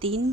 3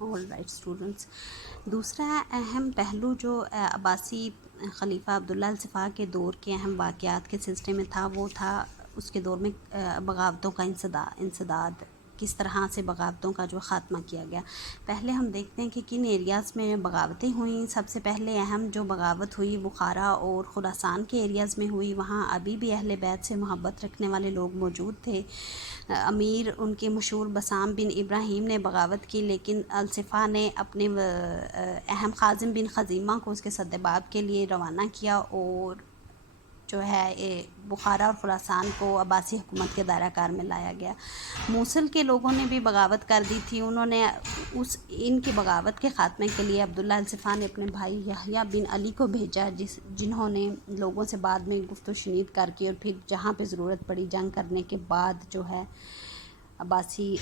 all right students, دوسرا اہم پہلو جو عباسی خلیفہ عبداللہ الصفا کے دور کے اہم واقعات کے سلسلے میں تھا، وہ تھا اس کے دور میں بغاوتوں کا انسداد، کس طرح سے بغاوتوں کا جو خاتمہ کیا گیا۔ پہلے ہم دیکھتے ہیں کہ کن ایریاز میں بغاوتیں ہوئیں۔ سب سے پہلے اہم جو بغاوت ہوئی بخارا اور خراسان کے ایریاز میں ہوئی۔ وہاں ابھی بھی اہل بیت سے محبت رکھنے والے لوگ موجود تھے۔ امیر ان کے مشہور بسام بن ابراہیم نے بغاوت کی، لیکن الصفا نے اپنے اہم خازم بن خزیمہ کو اس کے سدباب کے لیے روانہ کیا، اور جو ہے بخارا اور خراسان کو عباسی حکومت کے دائرہ کار میں لایا گیا۔ موصل کے لوگوں نے بھی بغاوت کر دی تھی۔ انہوں نے ان کی بغاوت کے خاتمے کے لیے عبداللہ الصفا نے اپنے بھائی یحییٰ بن علی کو بھیجا، جنہوں نے لوگوں سے بعد میں گفت و شنید کر کے اور پھر جہاں پہ ضرورت پڑی جنگ کرنے کے بعد جو ہے عباسی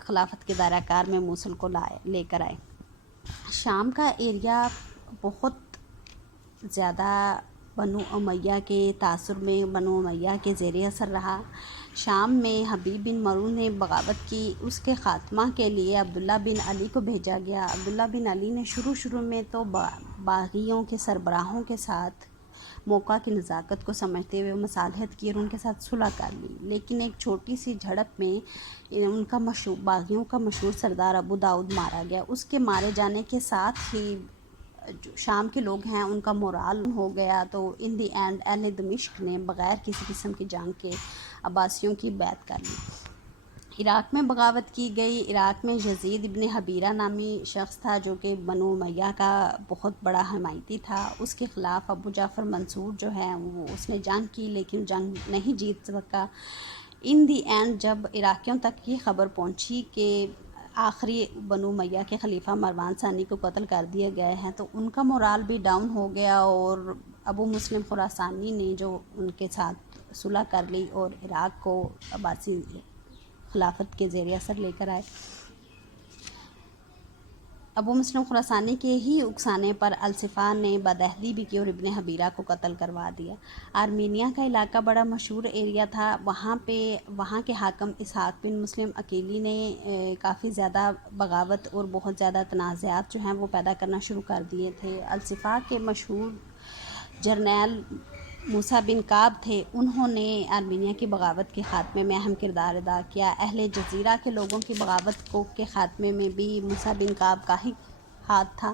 خلافت کے دائرہ کار میں موصل کو لے کر آئے۔ شام کا ایریا بہت زیادہ بنو امیہ کے تاثر میں، بنو امیہ کے زیر اثر رہا۔ شام میں حبیب بن مرو نے بغاوت کی، اس کے خاتمہ کے لیے عبداللہ بن علی کو بھیجا گیا۔ عبداللہ بن علی نے شروع میں تو باغیوں کے سربراہوں کے ساتھ موقع کی نزاکت کو سمجھتے ہوئے مصالحت کی اور ان کے ساتھ صلح کر لی، لیکن ایک چھوٹی سی جھڑپ میں ان کا باغیوں کا مشہور سردار ابو داؤد مارا گیا۔ اس کے مارے جانے کے ساتھ ہی جو شام کے لوگ ہیں ان کا مورال ہو گیا، تو ان دی اینڈ اہل دمشق نے بغیر کسی قسم کی جنگ کے عباسیوں کی بیعت کر لی۔ عراق میں بغاوت کی گئی۔ عراق میں یزید ابن حبیرہ نامی شخص تھا جو کہ بنو امیہ کا بہت بڑا حمایتی تھا۔ اس کے خلاف ابو جعفر منصور جو ہے اس نے جنگ کی، لیکن جنگ نہیں جیت سکا۔ ان دی اینڈ جب عراقیوں تک یہ خبر پہنچی کہ آخری بنو امیہ کے خلیفہ مروان ثانی کو قتل کر دیے گئے ہیں، تو ان کا مورال بھی ڈاؤن ہو گیا، اور ابو مسلم خراسانی نے جو ان کے ساتھ صلح کر لی اور عراق کو عباسی خلافت کے زیر اثر لے کر آئے۔ ابو مسلم خراسانی کے ہی اکسانے پر الصفا نے بدعہدی بھی کی اور ابن حبیرہ کو قتل کروا دیا۔ آرمینیا کا علاقہ بڑا مشہور ایریا تھا۔ وہاں کے حاکم اسحاق بن مسلم عقیلی نے کافی زیادہ بغاوت اور بہت زیادہ تنازعات جو ہیں وہ پیدا کرنا شروع کر دیے تھے۔ الصفا کے مشہور جرنیل موسیٰ بن کعب تھے، انہوں نے آرمینیا کی بغاوت کے خاتمے میں اہم کردار ادا کیا۔ اہل جزیرہ کے لوگوں کی بغاوت کے خاتمے میں بھی موسیٰ بن کعب کا ہی ہاتھ تھا۔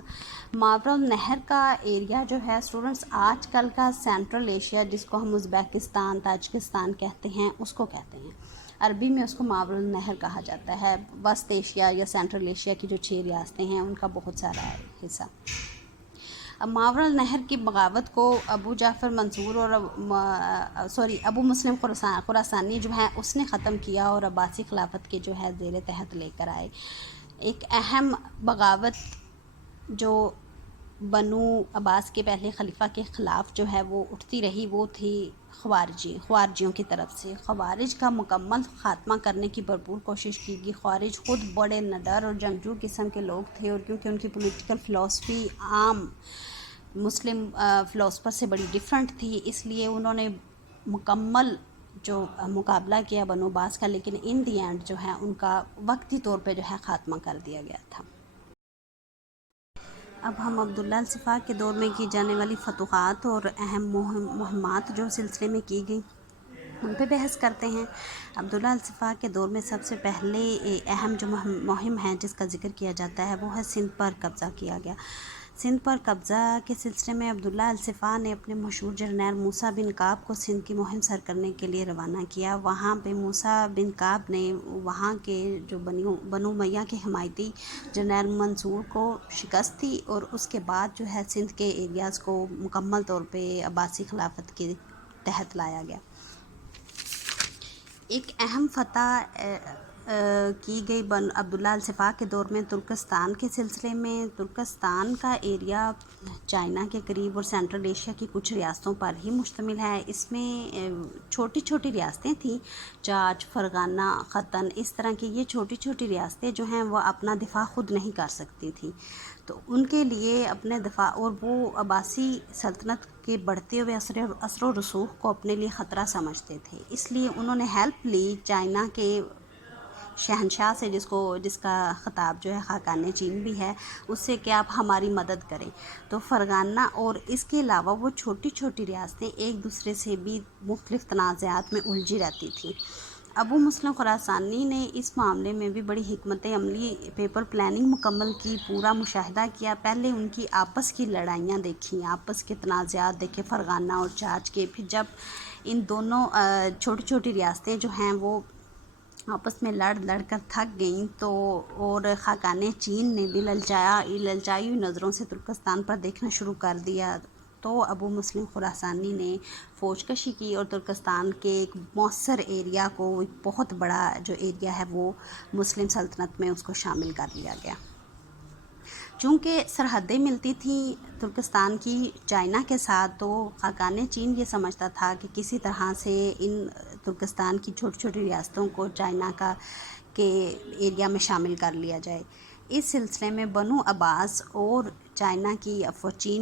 ماورا النہر کا ایریا جو ہے اسٹوڈنٹس، آج کل کا سینٹرل ایشیا جس کو ہم ازبیکستان، تاجکستان کہتے ہیں، اس کو کہتے ہیں۔ عربی میں اس کو ماورا النہر کہا جاتا ہے۔ وسط ایشیا یا سینٹرل ایشیا کی جو 6 ریاستیں ہیں ان کا بہت سارا حصہ۔ اب ماورا النہر کی بغاوت کو ابو جعفر منصور اور ابو مسلم خراسانی جو ہے اس نے ختم کیا اور عباسی خلافت کے جو ہے زیر تحت لے کر آئے۔ ایک اہم بغاوت جو بنو عباس کے پہلے خلیفہ کے خلاف جو ہے وہ اٹھتی رہی، وہ تھی خوارجیوں کی طرف سے۔ خوارج کا مکمل خاتمہ کرنے کی بھرپور کوشش کی گئی۔ خوارج خود بڑے نڈر اور جنگجو قسم کے لوگ تھے، اور کیونکہ ان کی پولیٹیکل فلسفی عام مسلم فلسفر سے بڑی ڈیفرنٹ تھی، اس لیے انہوں نے مکمل جو مقابلہ کیا بنو عباس کا، لیکن ان دی اینڈ جو ہے ان کا وقتی طور پہ جو ہے خاتمہ کر دیا گیا تھا۔ اب ہم عبداللہ الصفا کے دور میں کی جانے والی فتوحات اور اہم مہمات جو سلسلے میں کی گئی ان پہ بحث کرتے ہیں۔ عبداللہ الصفا کے دور میں سب سے پہلے اہم جو مہم ہے جس کا ذکر کیا جاتا ہے وہ ہے سندھ پر قبضہ کیا گیا۔ سندھ پر قبضہ کے سلسلے میں عبداللہ الصفا نے اپنے مشہور جرنیل موسیٰ بن کعب کو سندھ کی مہم سر کرنے کے لیے روانہ کیا۔ وہاں پہ موسیٰ بن کعب نے وہاں کے جو بنو امیہ کے حمایتی جرنیل منصور کو شکست دی، اور اس کے بعد جو ہے سندھ کے ایریاز کو مکمل طور پہ عباسی خلافت کے تحت لایا گیا۔ ایک اہم فتح کی گئی عبداللہ الصفا کے دور میں ترکستان کے سلسلے میں۔ ترکستان کا ایریا چائنا کے قریب اور سینٹرل ایشیا کی کچھ ریاستوں پر ہی مشتمل ہے۔ اس میں چھوٹی چھوٹی ریاستیں تھیں، چاچ، فرغانہ، ختن، اس طرح کی یہ چھوٹی چھوٹی ریاستیں جو ہیں وہ اپنا دفاع خود نہیں کر سکتی تھیں، تو ان کے لیے اپنے دفاع، اور وہ عباسی سلطنت کے بڑھتے ہوئے اثر و رسوخ کو اپنے لیے خطرہ سمجھتے تھے، اس لیے انہوں نے ہیلپ لی چائنا کے شہنشاہ سے جس کا خطاب جو ہے خاقان چین بھی ہے، اس سے کہ آپ ہماری مدد کریں. تو فرغانہ اور اس کے علاوہ وہ چھوٹی چھوٹی ریاستیں ایک دوسرے سے بھی مختلف تنازعات میں الجھی رہتی تھیں. ابو مسلم خراسانی نے اس معاملے میں بھی بڑی حکمت عملی پیپر پلاننگ مکمل کی، پورا مشاہدہ کیا. پہلے ان کی آپس کی لڑائیاں دیکھیں، آپس کے تنازعات دیکھے فرغانہ اور چاچ کے. پھر جب ان دونوں چھوٹی چھوٹی ریاستیں جو ہیں وہ آپس میں لڑ کر تھک گئیں تو اور خاقان چین نے بھی للچائی ہوئی نظروں سے ترکستان پر دیکھنا شروع کر دیا، تو ابو مسلم خراسانی نے فوج کشی کی اور ترکستان کے ایک مؤثر ایریا کو، ایک بہت بڑا جو ایریا ہے وہ مسلم سلطنت میں اس کو شامل کر لیا گیا. چونکہ سرحدیں ملتی تھیں ترکستان کی چائنا کے ساتھ، تو خاقان چین یہ سمجھتا تھا کہ کسی طرح سے ان ترکستان کی چھوٹی چھوٹی ریاستوں کو چائنا کے ایریا میں شامل کر لیا جائے. اس سلسلے میں بنو عباس اور چین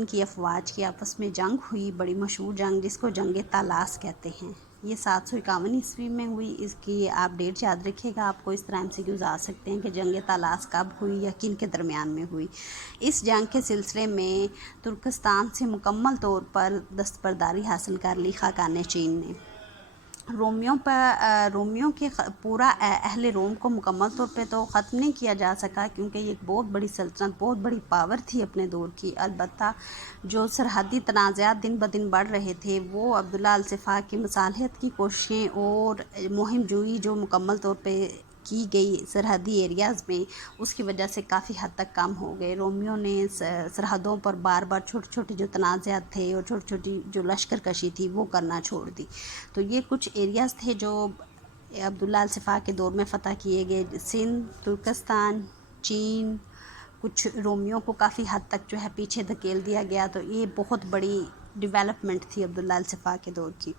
کی افواج کی آپس میں جنگ ہوئی، بڑی مشہور جنگ جس کو جنگ تالاس کہتے ہیں. یہ 751 عیسوی میں ہوئی. اس کی آپ ڈیٹ یاد رکھیے گا، آپ کو اس طرح MCQs آ سکتے ہیں کہ جنگ تالاس کب ہوئی یا کن کے درمیان میں ہوئی. اس جنگ کے سلسلے میں ترکستان سے مکمل طور پر دستبرداری حاصل کر لی خاقان چین نے. رومیوں کے پورا اہل روم کو مکمل طور پہ تو ختم نہیں کیا جا سکا، کیونکہ یہ ایک بہت بڑی سلطنت، بہت بڑی پاور تھی اپنے دور کی. البتہ جو سرحدی تنازعات دن بدن بڑھ رہے تھے، وہ عبداللہ الصفا کی مصالحت کی کوششیں اور مہم جوئی جو مکمل طور پہ کی گئی سرحدی ایریاز میں، اس کی وجہ سے کافی حد تک کم ہو گئے. رومیوں نے سرحدوں پر بار بار چھوٹے چھوٹے جو تنازعات تھے اور چھوٹی چھوٹی جو لشکر کشی تھی وہ کرنا چھوڑ دی. تو یہ کچھ ایریاز تھے جو عبداللہ الصفا کے دور میں فتح کیے گئے. سندھ، ترکستان، چین، کچھ رومیوں کو کافی حد تک جو ہے پیچھے دھکیل دیا گیا. تو یہ بہت بڑی ڈیولپمنٹ تھی عبداللہ الصفا کے دور کی.